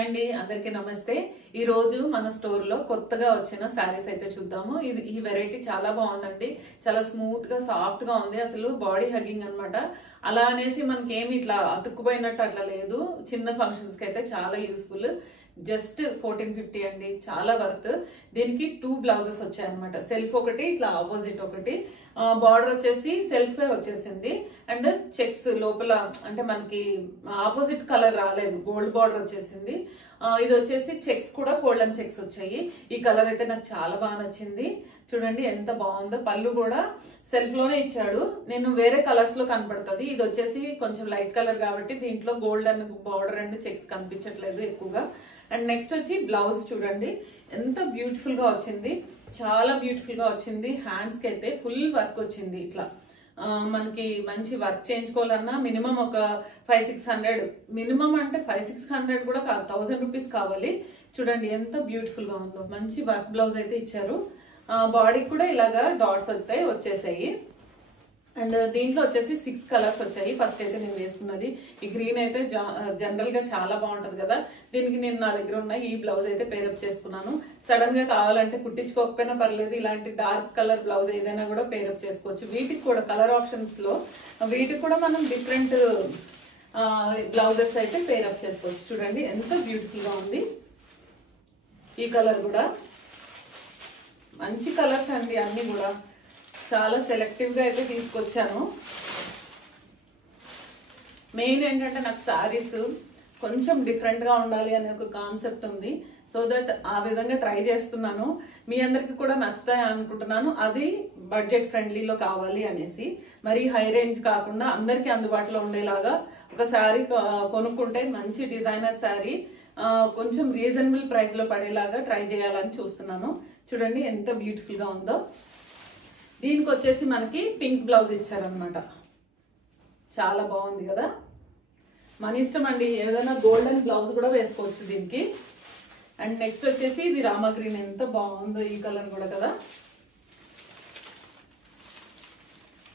అండి అందరికీ నమస్తే। ఈ రోజు మన స్టోర్ లో కొత్తగా వచ్చిన సారీస్ అయితే చూద్దాము। ఈ వెరైటీ చాలా బాగుందండి, చాలా స్మూత్ గా సాఫ్ట్ గా ఉంది, అసలు బాడీ హగ్గింగ్ అన్నమాట। అలా అనేసి మనకి ఏమి ఇట్లా అతుక్కుపోయినట్టు అట్లా లేదు, చిన్న ఫంక్షన్స్ కి అయితే చాలా యూస్ఫుల్। జస్ట్ 1450 అండి, చాలా వర్త్। దీనికి 2 బ్లౌజెస్ వచ్చాయి అన్నమాట, సెల్ఫ్ ఒకటి ఇట్లా ఆపోజిట్ ఒకటి, బార్డర్ వచ్చేసి సెల్ఫ్ వచ్చేసింది అండ్ చెక్స్ లోపల అంటే మనకి ఆపోజిట్ కలర్ రాలేదు, గోల్డ్ బార్డర్ వచ్చేసింది। ఇది వచ్చేసి చెక్స్ కూడా గోల్డెన్ చెక్స్ వచ్చాయి। ఈ కలర్ అయితే నాకు చాలా బాగా నచ్చింది, చూడండి ఎంత బాగుందో। పళ్ళు కూడా సెల్ఫ్ లోనే ఇచ్చాడు, నేను వేరే కలర్స్ లో కనపడుతుంది, ఇది వచ్చేసి కొంచెం లైట్ కలర్ కాబట్టి దీంట్లో గోల్డెన్ బార్డర్ అండ్ చెక్స్ కనిపించట్లేదు ఎక్కువగా। అండ్ నెక్స్ట్ వచ్చి బ్లౌజ్ చూడండి ఎంత బ్యూటిఫుల్ గా వచ్చింది, చాలా బ్యూటిఫుల్ గా వచ్చింది। హ్యాండ్స్ కి అయితే ఫుల్ వర్క్ వచ్చింది, ఇట్లా మనకి మంచి వర్క్ చేయించుకోవాలన్నా మినిమం ఒక 500-600, మినిమం అంటే 500-600 కూడా కాదు, 1000 రూపీస్ కావాలి। చూడండి ఎంత బ్యూటిఫుల్ గా ఉందో, మంచి వర్క్ బ్లౌజ్ అయితే ఇచ్చారు। బాడీకి కూడా ఇలాగా డాట్స్ వచ్చేసాయి అండ్ దీంట్లో వచ్చేసి 6 కలర్స్ వచ్చాయి। ఫస్ట్ అయితే నేను వేసుకున్నది ఈ గ్రీన్ అయితే జనరల్ గా చాలా బాగుంటది కదా, దీనికి నేను నా దగ్గర ఉన్న ఈ బ్లౌజ్ అయితే పేరప్ చేసుకున్నాను। సడన్ గా కావాలంటే కుట్టించుకోకపోయినా పర్లేదు, ఇలాంటి డార్క్ కలర్ బ్లౌజ్ ఏదైనా కూడా పేరప్ చేసుకోవచ్చు। వీటికి కూడా కలర్ ఆప్షన్స్ లో వీటికి కూడా మనం డిఫరెంట్ బ్లౌజెస్ అయితే పేరప్ చేసుకోవచ్చు। చూడండి ఎంత బ్యూటిఫుల్ గా ఉంది, ఈ కలర్ కూడా మంచి కలర్స్ అండి, అన్ని కూడా చాలా సెలెక్టివ్ గా అయితే తీసుకొచ్చాను। మెయిన్ ఏంటంటే నాకు సారీస్ కొంచెం డిఫరెంట్ గా ఉండాలి అనే ఒక కాన్సెప్ట్ ఉంది, సో దట్ ఆ విధంగా ట్రై చేస్తున్నాను। మీ అందరికి కూడా నచ్చుతాయి అనుకుంటున్నాను, అది బడ్జెట్ ఫ్రెండ్లీలో కావాలి అనేసి, మరి హై రేంజ్ కాకుండా అందరికి అందుబాటులో ఉండేలాగా ఒక శారీ కొనుక్కుంటే మంచి డిజైనర్ శారీ కొంచెం రీజనబుల్ ప్రైస్ లో పడేలాగా ట్రై చేయాలని చూస్తున్నాను। చూడండి ఎంత బ్యూటిఫుల్ గా ఉందో। దీనికి వచ్చేసి మనకి పింక్ బ్లౌజ్ ఇచ్చారనమాట, చాలా బాగుంది కదా, మన ఇష్టం అండి, ఏదైనా గోల్డెన్ బ్లౌజ్ కూడా వేసుకోవచ్చు దీనికి। అండ్ నెక్స్ట్ వచ్చేసి ఇది రామా గ్రీన్, ఎంత బాగుందో ఈ కలర్ కూడా కదా,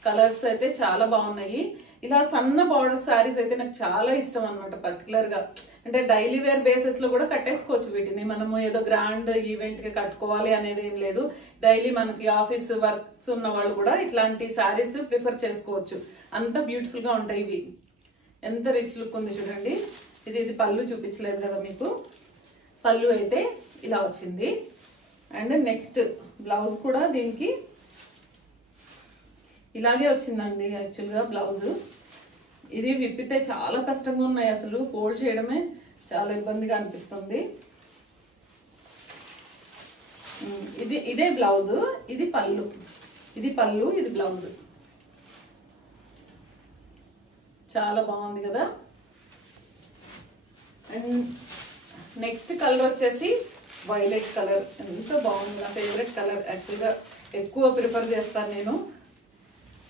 కలర్స్ అయితే చాలా బాగున్నాయి। ఇలా సన్న బార్డర్ శారీస్ అయితే నాకు చాలా ఇష్టం అనమాట, పర్టికులర్ గా అంటే డైలీ వేర్ బేసిస్ లో కూడా కట్టేసుకోవచ్చు వీటిని, మనము ఏదో గ్రాండ్ ఈవెంట్ కి కట్టుకోవాలి అనేది ఏం లేదు, డైలీ మనకి ఆఫీస్ వర్క్స్ ఉన్న వాళ్ళు కూడా ఇట్లాంటి శారీస్ ప్రిఫర్ చేసుకోవచ్చు, అంత బ్యూటిఫుల్ గా ఉంటాయి ఇవి। ఎంత రిచ్ లుక్ ఉంది చూడండి, ఇది పళ్ళు చూపించలేదు కదా మీకు, పళ్ళు అయితే ఇలా వచ్చింది। అండ్ నెక్స్ట్ బ్లౌజ్ కూడా దీనికి ఇలాగే వచ్చిందండి, యాక్చువల్గా బ్లౌజ్ ఇది విప్పితే చాలా కష్టంగా ఉన్నాయి, అసలు ఫోల్డ్ చేయడమే చాలా ఇబ్బందిగా అనిపిస్తుంది। ఇదే బ్లౌజ్, ఇది పళ్ళు, ఇది బ్లౌజ్, చాలా బాగుంది కదా। అండ్ నెక్స్ట్ కలర్ వచ్చేసి వైలెట్ కలర్, ఎంత బాగుంది, నా ఫేవరెట్ కలర్, యాక్చువల్గా ఎక్కువ ప్రిఫర్ చేస్తాను నేను,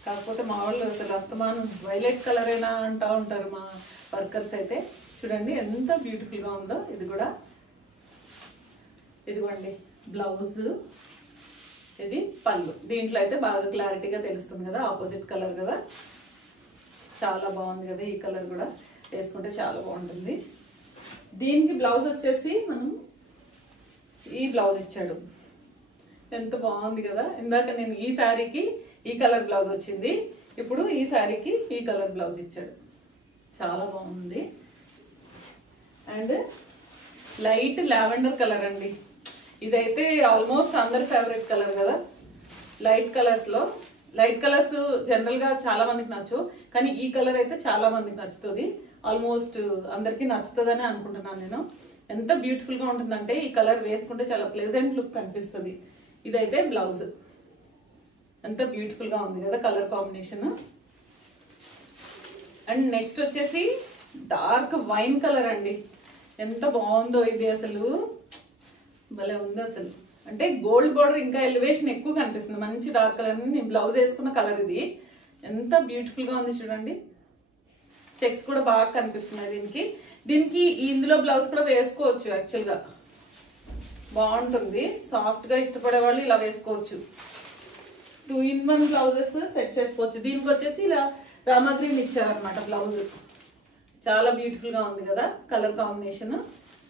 కాకపోతే మా వాళ్ళు అసలు అస్తమానం వైలెట్ కలర్ అయినా అంటూ ఉంటారు మా వర్కర్స్ అయితే। చూడండి ఎంత బ్యూటిఫుల్ గా ఉందో, ఇది కూడా ఇదిగోండి బ్లౌజ్, ఇది పళ్ళు, దీంట్లో అయితే బాగా క్లారిటీగా తెలుస్తుంది కదా, ఆపోజిట్ కలర్ కదా, చాలా బాగుంది కదా, ఈ కలర్ కూడా వేసుకుంటే చాలా బాగుంటుంది। దీనికి బ్లౌజ్ వచ్చేసి మనం ఈ బ్లౌజ్ ఇచ్చాడు, ఎంత బాగుంది కదా, ఇందాక నేను ఈ శారీకి ఈ కలర్ బ్లౌజ్ వచ్చింది, ఇప్పుడు ఈ శారీకి ఈ కలర్ బ్లౌజ్ ఇచ్చాడు, చాలా బాగుంది। అండ్ లైట్ లావెండర్ కలర్ అండి, ఇదైతే ఆల్మోస్ట్ అందరి ఫేవరెట్ కలర్ కదా, లైట్ కలర్స్ జనరల్ గా చాలా మందికి నచ్చు, కానీ ఈ కలర్ అయితే చాలా మందికి నచ్చుతుంది, ఆల్మోస్ట్ అందరికి నచ్చుతుందని అనుకుంటున్నాను నేను। ఎంత బ్యూటిఫుల్ గా ఉంటుందంటే ఈ కలర్ వేసుకుంటే చాలా ప్లెజెంట్ లుక్ కనిపిస్తుంది। ఇదైతే బ్లౌజ్, ఎంత బ్యూటిఫుల్ గా ఉంది కదా కలర్ కాంబినేషన్। అండ్ నెక్స్ట్ వచ్చేసి డార్క్ వైన్ కలర్ అండి, ఎంత బాగుందో ఇది, అసలు భలే ఉంది అసలు, అంటే గోల్డ్ బార్డర్ ఇంకా ఎలివేషన్ ఎక్కువ కనిపిస్తుంది, మంచి డార్క్ కలర్, నేను బ్లౌజ్ వేసుకున్న కలర్ ఇది, ఎంత బ్యూటిఫుల్ గా ఉంది చూడండి, చెక్స్ కూడా బాగా కనిపిస్తున్నాయి దీనికి ఇందులో బ్లౌజ్ కూడా వేసుకోవచ్చు, యాక్చువల్ గా బాగుంటుంది, సాఫ్ట్ గా ఇష్టపడే వాళ్ళు ఇలా వేసుకోవచ్చు, 2-in-1 బ్లౌజెస్ సెట్ చేసుకోవచ్చు। దీనికి వచ్చేసి ఇలా రామా గ్రీన్ ఇచ్చారనమాట బ్లౌజ్, చాలా బ్యూటిఫుల్ గా ఉంది కదా కలర్ కాంబినేషన్।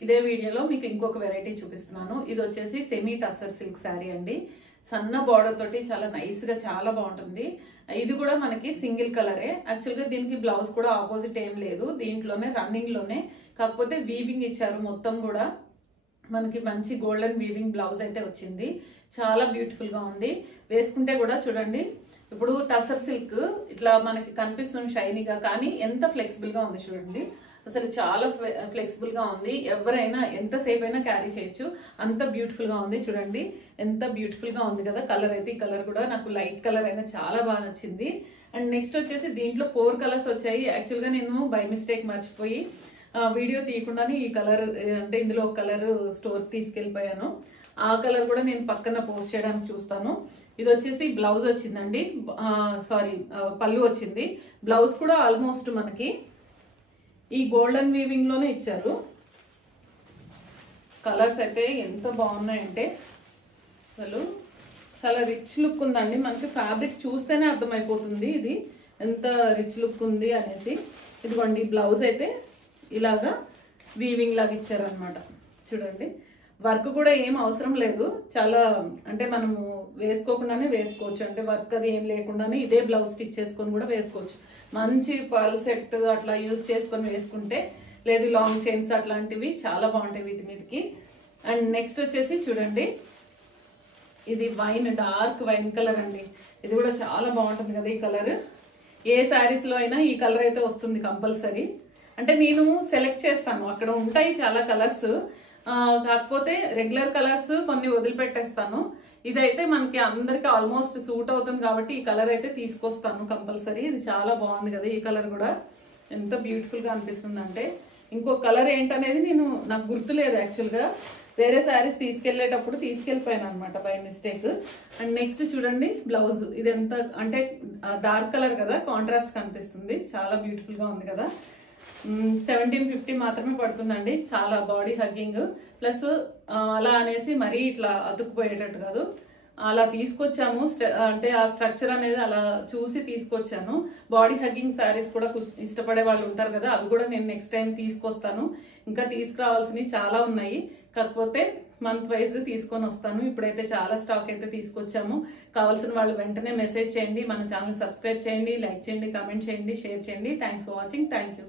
ఇదే వీడియోలో మీకు ఇంకొక వెరైటీ చూపిస్తున్నాను. ఇది వచ్చేసి సెమీ టస్సర్ సిల్క్ శారీ అండి. సన్న బార్డర్ తోటి చాలా నైస్ గా చాలా బాగుంటుంది. ఇది కూడా మనకి సింగిల్ కలరే. యాక్చువల్ గా దీనికి బ్లౌజ్ కూడా ఆపోజిట్ ఏం లేదు, దీంట్లోనే రన్నింగ్ లోనే, కాకపోతే వీవింగ్ ఇచ్చారు. మొత్తం కూడా మనకి మంచి గోల్డెన్ వీవింగ్ బ్లౌజ్ అయితే వచ్చింది. చాలా బ్యూటిఫుల్ గా ఉంది. వేసుకుంటే కూడా చూడండి, ఇప్పుడు టసర్ సిల్క్ ఇట్లా మనకి కనిపిస్తుంది షైనీగా, కానీ ఎంత ఫ్లెక్సిబుల్ గా ఉంది చూడండి. అసలు చాలా ఫ్లెక్సిబుల్ గా ఉంది. ఎవరైనా ఎంతసేపు అయినా క్యారీ చేయొచ్చు, అంత బ్యూటిఫుల్ గా ఉంది. చూడండి ఎంత బ్యూటిఫుల్ గా ఉంది కదా. కలర్ అయితే ఈ కలర్ కూడా నాకు లైట్ కలర్ అయినా చాలా బాగా నచ్చింది. అండ్ నెక్స్ట్ వచ్చేసి దీంట్లో 4 కలర్స్ వచ్చాయి. యాక్చువల్ గా నేను బై మిస్టేక్ మర్చిపోయి వీడియో తీయకుండానే ఈ కలర్ అంటే ఇందులో ఒక కలర్ స్టోర్ తీసుకెళ్లిపోయాను. ఆ కలర్ కూడా నేను పక్కన పోస్ట్ చేయడానికి చూస్తాను. ఇది వచ్చేసి బ్లౌజ్ వచ్చిందండి, సారీ పళ్ళు వచ్చింది. బ్లౌజ్ కూడా ఆల్మోస్ట్ మనకి ఈ గోల్డెన్ వీవింగ్ లోనే ఇచ్చారు. కలర్స్ అయితే ఎంత బాగున్నాయంటే అసలు చాలా రిచ్ లుక్ ఉందండి. మనకి ఫ్యాబ్రిక్ చూస్తేనే అర్థమైపోతుంది ఇది ఎంత రిచ్ లుక్ ఉంది అనేసి. ఇదిగోండి బ్లౌజ్ అయితే ఇలాగా వీవింగ్ లాగా ఇచ్చారనమాట. చూడండి వర్క్ కూడా ఏం అవసరం లేదు, చాలా అంటే మనము వేసుకోకుండానే వేసుకోవచ్చు. అంటే వర్క్ అది ఏం లేకుండానే ఇదే బ్లౌజ్ స్టిచ్ చేసుకొని కూడా వేసుకోవచ్చు. మంచి పర్ల్ సెట్ అట్లా యూజ్ చేసుకొని వేసుకుంటే, లేదు లాంగ్ చైన్స్ అట్లాంటివి చాలా బాగుంటాయి వీటి మీదకి. అండ్ నెక్స్ట్ వచ్చేసి చూడండి, ఇది వైన్, డార్క్ వైన్ కలర్ అండి. ఇది కూడా చాలా బాగుంటుంది కదా ఈ కలర్. ఏ శారీస్ లో అయినా ఈ కలర్ అయితే వస్తుంది కంపల్సరీ. అంటే నేను సెలెక్ట్ చేస్తాను, అక్కడ ఉంటాయి చాలా కలర్స్, కాకపోతే రెగ్యులర్ కలర్స్ కొన్ని వదిలిపెట్టేస్తాను. ఇదైతే మనకి అందరికి ఆల్మోస్ట్ సూట్ అవుతుంది కాబట్టి ఈ కలర్ అయితే తీసుకొస్తాను కంపల్సరీ. ఇది చాలా బాగుంది కదా ఈ కలర్ కూడా, ఎంత బ్యూటిఫుల్ గా అనిపిస్తుంది అంటే. ఇంకో కలర్ ఏంటనేది నాకు గుర్తులేదు యాక్చువల్గా, వేరే శారీస్ తీసుకెళ్లేటప్పుడు తీసుకెళ్లిపోయాను అనమాట బై మిస్టేక్. అండ్ నెక్స్ట్ చూడండి బ్లౌజ్, ఇది ఎంత అంటే డార్క్ కలర్ కదా, కాంట్రాస్ట్ కనిపిస్తుంది, చాలా బ్యూటిఫుల్ గా ఉంది కదా. 1750 మాత్రమే పడుతుందండి. చాలా బాడీ హగ్గింగ్ ప్లస్ అలా అనేసి మరీ ఇట్లా అతుక్కుపోయేటట్టు కాదు, అలా తీసుకొచ్చాము. అంటే ఆ స్ట్రక్చర్ అనేది అలా చూసి తీసుకొచ్చాను. బాడీ హగ్గింగ్ శారీస్ కూడా ఇష్టపడే వాళ్ళు ఉంటారు కదా, అవి కూడా నేను నెక్స్ట్ టైం తీసుకొస్తాను. ఇంకా తీసుకురావాల్సినవి చాలా ఉన్నాయి, కాకపోతే మంత్ వైజ్ తీసుకొని వస్తాను. ఇప్పుడైతే చాలా స్టాక్ అయితే తీసుకొచ్చాము. కావాల్సిన వాళ్ళు వెంటనే మెసేజ్ చేయండి, మన ఛానల్ సబ్స్క్రైబ్ చేయండి, లైక్ చేయండి, కామెంట్ చేయండి, షేర్ చేయండి. Thanks for watching. Thank you.